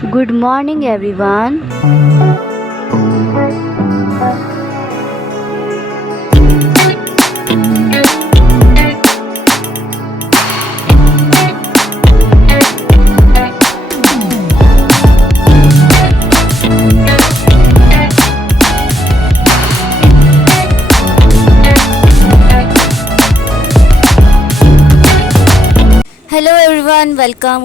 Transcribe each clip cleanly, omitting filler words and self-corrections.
Good morning, everyone. Hello everyone,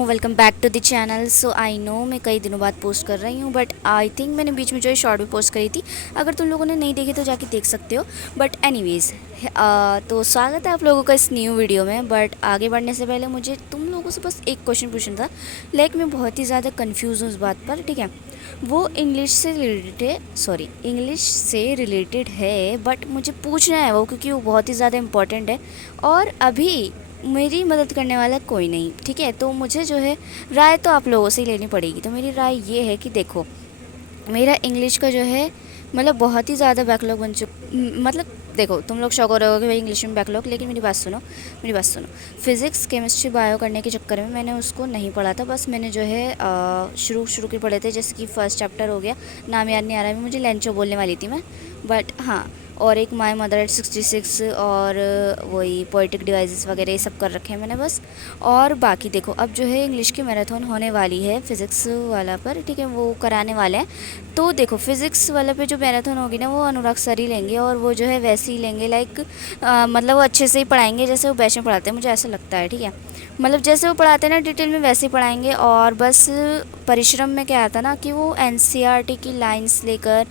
welcome back to the channel. So I know मैं कई दिनों बाद post कर रही हूँ, बट आई थिंक मैंने बीच में जो है शॉर्ट भी पोस्ट करी थी। अगर तुम लोगों ने नहीं देखी तो जाके देख सकते हो। बट एनीवेज, तो स्वागत है आप लोगों का इस न्यू वीडियो में। बट आगे बढ़ने से पहले मुझे तुम लोगों से बस एक क्वेश्चन पूछना था। मैं बहुत ही ज़्यादा कन्फ्यूज़ हूँ उस बात पर, ठीक है। वो इंग्लिश से रिलेटेड है, बट मुझे पूछना है वो, क्योंकि वो बहुत ही ज़्यादा इम्पोर्टेंट है। और अभी मेरी मदद करने वाला कोई नहीं, ठीक है। तो मुझे जो है राय तो आप लोगों से ही लेनी पड़ेगी। तो मेरी राय ये है कि देखो, मेरा इंग्लिश का जो है मतलब बहुत ही ज़्यादा बैकलॉग बन मतलब देखो, तुम लोग शौक हो रहे हो कि भाई इंग्लिश में बैकलॉग, लेकिन मेरी बात सुनो। फिज़िक्स केमिस्ट्री बायो करने के चक्कर में मैंने उसको नहीं पढ़ा था। बस मैंने जो है शुरू शुरू के पढ़े थे, जैसे कि फर्स्ट चैप्टर हो गया, नाम याद नहीं आ रहा है मुझे, लेंचो बोलने वाली थी मैं, बट हाँ। और एक माई मदर एट 66, और वही पोइटिक डिवाइसेस वगैरह ये सब कर रखे हैं मैंने बस। और बाकी देखो, अब जो है इंग्लिश की मैराथन होने वाली है फिज़िक्स वाला पर, ठीक है, वो कराने वाले हैं। तो देखो, फिज़िक्स वाला पे जो मैराथन होगी ना, वो अनुराग सर ही लेंगे, और वो जो है वैसे ही लेंगे, मतलब वो अच्छे से ही पढ़ाएंगे जैसे वो बैच में पढ़ाते हैं, मुझे ऐसा लगता है, ठीक है। मतलब जैसे वो पढ़ाते हैं ना डिटेल में, वैसे ही पढ़ाएंगे। और बस परिश्रम में क्या आता ना कि वो एनसीईआरटी की लाइंस लेकर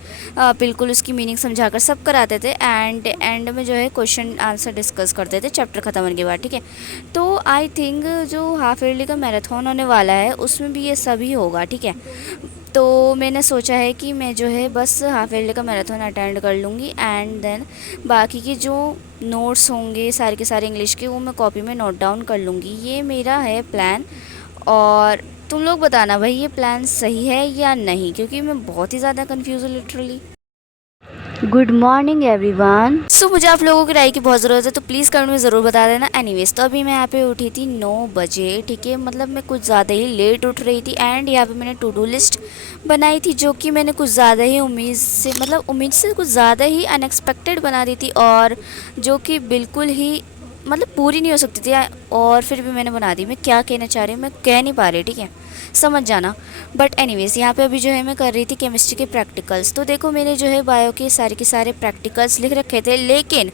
बिल्कुल उसकी मीनिंग समझाकर सब कराते थे, एंड एंड में जो है क्वेश्चन आंसर डिस्कस करते थे चैप्टर ख़त्म होने के बाद, ठीक है। तो आई थिंक जो हाफ ईयरली का मैराथन होने वाला है उसमें भी ये सभी होगा, ठीक है। तो मैंने सोचा है कि मैं जो है बस हाफ ईयरली का मैराथन अटेंड कर लूँगी, एंड देन बाकी के जो नोट्स होंगे सारे के सारे इंग्लिश के, वो मैं कॉपी में नोट डाउन कर लूँगी। ये मेरा है प्लान। और तुम लोग बताना भाई, ये प्लान सही है या नहीं, क्योंकि मैं बहुत ही ज़्यादा कन्फ्यूज़ हूँ लिटरली। Good morning, everyone. सो मुझे आप लोगों की राय की बहुत ज़रूरत है, तो प्लीज़ कमेंट में ज़रूर बता देना। एनीवेज, तो अभी मैं यहाँ पे उठी थी 9 बजे, ठीक है। मतलब मैं कुछ ज़्यादा ही लेट उठ रही थी, एंड यहाँ पे मैंने टू डू लिस्ट बनाई थी, जो कि मैंने कुछ ज़्यादा ही उम्मीद से कुछ ज़्यादा ही अनएक्सपेक्टेड बना दी थी, और जो कि बिल्कुल ही मतलब पूरी नहीं हो सकती थी। और फिर भी मैंने बना दी। मैं क्या कहना चाह रही हूँ मैं कह नहीं पा रही, ठीक है, समझ जाना। बट एनीवेज, यहाँ पे अभी जो है मैं कर रही थी केमिस्ट्री के प्रैक्टिकल्स। तो देखो, मैंने जो है बायो के सारे प्रैक्टिकल्स लिख रखे थे, लेकिन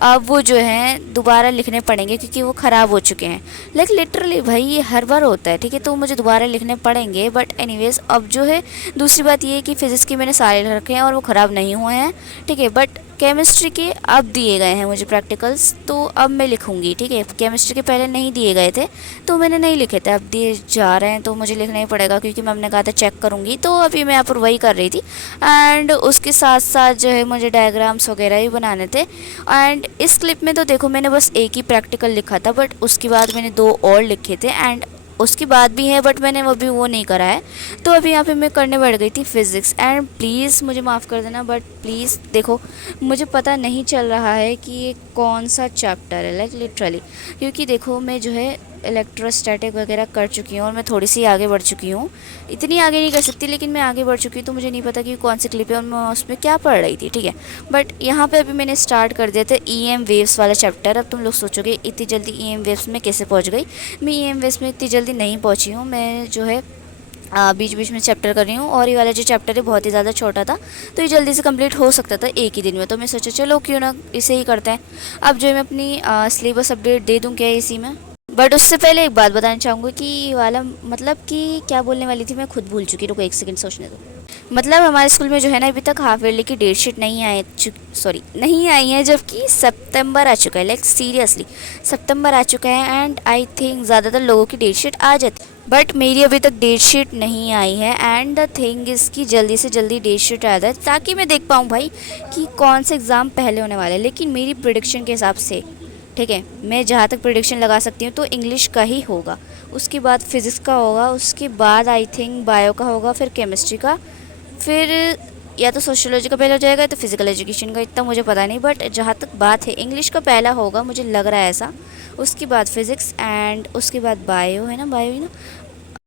अब वो जो हैं दोबारा लिखने पड़ेंगे, क्योंकि वो ख़राब हो चुके हैं। लिटरली भाई, ये हर बार होता है, ठीक है। तो मुझे दोबारा लिखने पड़ेंगे। बट एनीवेज, अब जो है दूसरी बात ये है कि फ़िज़िक्स के मैंने सारे लिख रखे हैं और वो ख़राब नहीं हुए हैं, ठीक है। बट केमिस्ट्री के अब दिए गए हैं मुझे प्रैक्टिकल्स, तो अब मैं लिखूंगी, ठीक है। केमिस्ट्री के पहले नहीं दिए गए थे, तो मैंने नहीं लिखे थे, अब दिए जा रहे हैं, तो मुझे लिखना ही पड़ेगा, क्योंकि मैम ने कहा था चेक करूँगी। तो अभी मैं यहाँ पर वही कर रही थी, एंड उसके साथ साथ जो है मुझे डायग्राम्स वगैरह भी बनाने थे। एंड इस क्लिप में तो देखो, मैंने बस एक ही प्रैक्टिकल लिखा था, बट उसके बाद मैंने 2 और लिखे थे, एंड उसकी बात भी है, बट मैंने अभी वो नहीं करा है। तो अभी यहाँ पे मैं करने बैठ गई थी फ़िज़िक्स। एंड प्लीज़ मुझे माफ़ कर देना, बट प्लीज़ देखो, मुझे पता नहीं चल रहा है कि ये कौन सा चैप्टर है, लिटरली। क्योंकि देखो, मैं जो है इलेक्ट्रोस्टैटिक वगैरह कर चुकी हूँ, और मैं थोड़ी सी आगे बढ़ चुकी हूँ। इतनी आगे नहीं कर सकती, लेकिन मैं आगे बढ़ चुकी हूँ। तो मुझे नहीं पता कि कौन सी क्लिप है और मैं उसमें क्या पढ़ रही थी, ठीक है। बट यहाँ पे अभी मैंने स्टार्ट कर दिया था EM वेव्स वाला चैप्टर। अब तुम लोग सोचोगे इतनी जल्दी EM वेव्स में कैसे पहुँच गई। मैं EM वेव्स में इतनी जल्दी नहीं पहुँची हूँ। मैं जो है बीच बीच में चैप्टर कर रही हूँ, और ये वाला जो चैप्टर है बहुत ही ज़्यादा छोटा था, तो ये जल्दी से कंप्लीट हो सकता था एक ही दिन में। तो मैं सोचा चलो क्यों ना इसे ही करते हैं। अब जो है मैं अपनी सिलेबस अपडेट दे दूँ क्या इसी में। बट उससे पहले एक बात बताना चाहूँगी कि ये वाला मतलब कि क्या बोलने वाली थी मैं खुद भूल चुकी। रुको एक सेकंड सोचने दो। मतलब हमारे स्कूल में जो है ना, अभी तक हाफ ईयरली की डेट शीट नहीं आई है, जबकि सितंबर आ चुका है। सीरियसली सितंबर आ चुका है, एंड आई थिंक ज़्यादातर लोगों की डेट शीट आ जाती है, बट मेरी अभी तक डेट शीट नहीं आई है। एंड द थिंग इसकी जल्दी से जल्दी डेट शीट आ जाए, ताकि मैं देख पाऊँ भाई कि कौन से एग्ज़ाम पहले होने वाले हैं। लेकिन मेरी प्रिडिक्शन के हिसाब से, ठीक है, मैं जहाँ तक प्रिडिक्शन लगा सकती हूँ, तो इंग्लिश का ही होगा, उसके बाद फिज़िक्स का होगा, उसके बाद आई थिंक बायो का होगा, फिर केमिस्ट्री का, फिर या तो सोशियोलॉजी का पहला हो जाएगा, तो फिज़िकल एजुकेशन का, इतना मुझे पता नहीं। बट जहाँ तक बात है, इंग्लिश का पहला होगा, मुझे लग रहा है ऐसा। उसके बाद फिज़िक्स, एंड उसके बाद बायो है ना, बायो ही ना।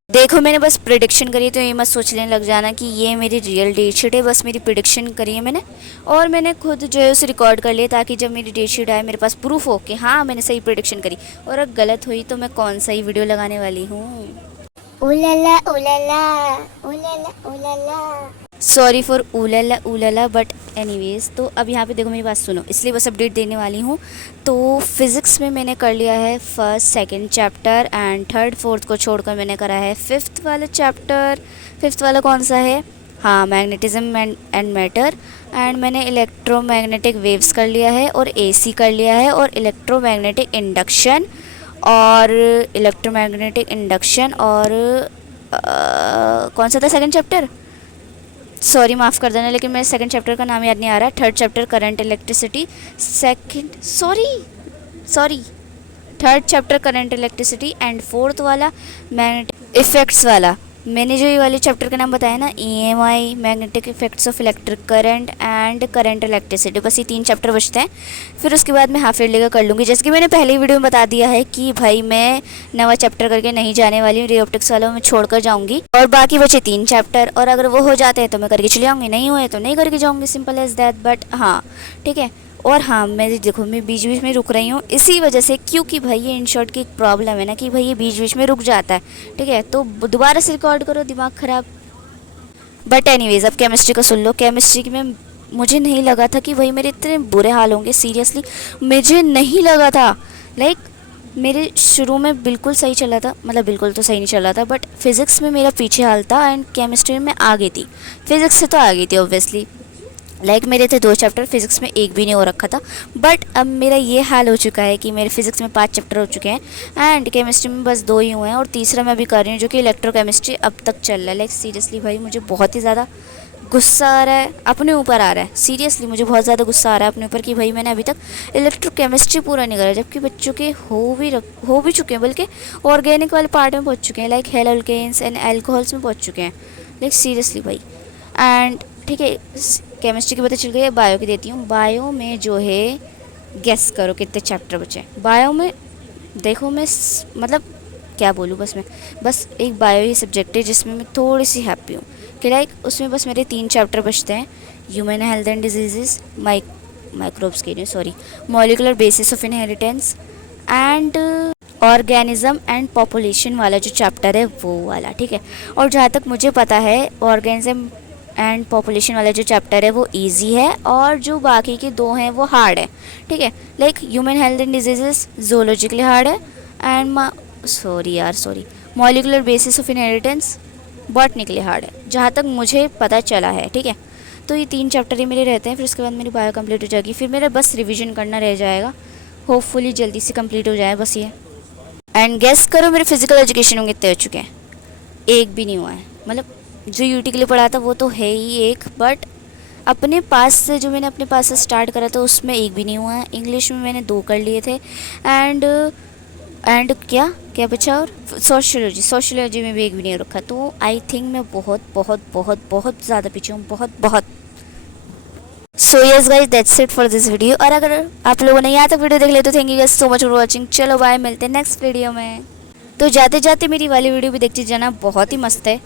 देखो मैंने बस प्रिडिक्शन करी, तो ये मत सोचने लग जाना कि ये मेरी रियल डेट शीट है, बस मेरी प्रिडिक्शन करी है मैंने, और मैंने खुद जो है उसे रिकॉर्ड कर लिया, ताकि जब मेरी डेट शीट आए मेरे पास प्रूफ हो कि हाँ मैंने सही प्रिडिक्शन करी। और अगर गलत हुई तो मैं कौन सा ही वीडियो लगाने वाली हूँ। Ooh la la ooh la la ooh la la ooh la la. Sorry for ooh la la but anyways. तो अब यहाँ पे देखो मेरी बात सुनो, इसलिए बस अपडेट देने वाली हूँ। तो फिज़िक्स में मैंने कर लिया है first second chapter, and third fourth को छोड़कर मैंने करा है फिफ्थ वाला चैप्टर। फिफ्थ वाला कौन सा है? हाँ, मैग्नेटिज्म एंड मैटर। एंड मैंने इलेक्ट्रोमैग्नेटिक वेव्स कर लिया है, और एसी कर लिया है, और इलेक्ट्रोमैग्नेटिक इंडक्शन, और इलेक्ट्रोमैग्नेटिक इंडक्शन, और कौन सा था सेकंड चैप्टर? सॉरी माफ़ कर देना, लेकिन मेरे सेकंड चैप्टर का नाम याद नहीं आ रहा। Third chapter current electricity, second sorry third chapter current electricity, and fourth वाला मैग्नेटिक इफेक्ट्स वाला। मैंने जो ये वाले चैप्टर का नाम बताया ना, EMI, magnetic effects of electric current and current electricity, बस ये 3 चैप्टर बचते हैं। फिर उसके बाद मैं हाफ ईयरली का कर लूँगी। जैसे कि मैंने पहले वीडियो में बता दिया है कि भाई मैं नवा चैप्टर करके नहीं जाने वाली हूँ, रे ऑप्टिक्स वाला मैं छोड़कर जाऊँगी, और बाकी बचे 3 चैप्टर, और अगर वो हो जाते हैं तो मैं करके चले जाऊँगी, नहीं हुए तो नहीं करके जाऊँगी, सिंपल एज दैट। बट हाँ ठीक है। और हाँ, मैं देखो मैं बीच बीच में रुक रही हूँ इसी वजह से, क्योंकि भाई ये इन शॉर्ट की एक प्रॉब्लम है ना कि भाई ये बीच बीच में रुक जाता है, ठीक है। तो दोबारा से रिकॉर्ड करो, दिमाग ख़राब। बट एनीवेज, अब केमिस्ट्री का सुन लो। केमिस्ट्री में मुझे नहीं लगा था कि भाई मेरे इतने बुरे हाल होंगे, सीरियसली मुझे नहीं लगा था। लाइक मेरे शुरू में बिल्कुल सही चला था, मतलब बिल्कुल तो सही नहीं चला था, बट फिज़िक्स में मेरा पीछे हाल था, एंड केमिस्ट्री में आ गई थी। फिज़िक्स से तो आ गई थी ऑब्वियसली, लाइक मेरे थे 2 चैप्टर, फिज़िक्स में 1 भी नहीं हो रखा था। बट अब मेरा ये हाल हो चुका है कि मेरे फिज़िक्स में 5 चैप्टर हो चुके हैं, एंड केमिस्ट्री में बस 2 ही हुए हैं, और तीसरा मैं अभी कर रही हूँ जो कि इलेक्ट्रोकेमिस्ट्री अब तक चल रहा है। लाइक सीरियसली भाई मुझे बहुत ही ज़्यादा गुस्सा आ रहा है, अपने ऊपर आ रहा है। सीरियसली मुझे बहुत ज़्यादा गुस्सा आ रहा है अपने ऊपर कि भाई मैंने अभी तक इलेक्ट्रोकेमिस्ट्री पूरा नहीं करा, जबकि बच्चों के हो भी चुके हैं, बल्कि ऑर्गेनिक वाले पार्ट में पहुँच चुके हैं, like haloalkanes and alcohols में पहुँच चुके हैं। लाइक सीरियसली भाई। एंड ठीक है, केमिस्ट्री की पता चल गई है, बायो की देती हूँ। बायो में जो है, गेस करो कितने चैप्टर बचे हैं बायो में। देखो मैं मतलब क्या बोलूँ, बस एक बायो ही सब्जेक्ट है जिसमें मैं थोड़ी सी हैप्पी हूँ कि लाइक उसमें बस मेरे 3 चैप्टर बचते हैं। Human health and disease, microbes के लिए sorry, molecular basis of inheritance, and organism and population वाला जो चैप्टर है वो वाला, ठीक है। और जहाँ तक मुझे पता है, ऑर्गेनिज्म एंड पॉपुलेशन वाला जो चैप्टर है वो इजी है, और जो बाकी के 2 हैं वो हार्ड है, ठीक है। Like human health and diseases zoologically hard है, and sorry molecular basis of inheritance botanically hard है, जहाँ तक मुझे पता चला है, ठीक है। तो ये 3 चैप्टर ही मेरे रहते हैं, फिर उसके बाद मेरी बायो कंप्लीट हो जाएगी, फिर मेरा बस रिविजन करना रह जाएगा, होपफुली जल्दी से कंप्लीट हो जाए बस ये। एंड गेस करो मेरे फिजिकल एजुकेशन में कितने हो चुके हैं? 1 भी नहीं हुआ है। मतलब जो यूटी के लिए पढ़ा था वो तो है ही 1, बट अपने पास से जो मैंने अपने पास से स्टार्ट करा था उसमें 1 भी नहीं हुआ है। इंग्लिश में मैंने 2 कर लिए थे, एंड क्या बचा? और सोशियोलॉजी में भी 1 भी नहीं रखा। तो आई थिंक मैं बहुत बहुत बहुत बहुत ज़्यादा पीछे हूँ, बहुत। So yes guys, that's it for this video. और अगर आप लोगों ने यहाँ तक वीडियो देख लिया तो thank you guys so much for watching. चलो बाय, मिलते हैं नेक्स्ट वीडियो में। तो जाते जाते मेरी वाली वीडियो भी देखते जाना, बहुत ही मस्त है।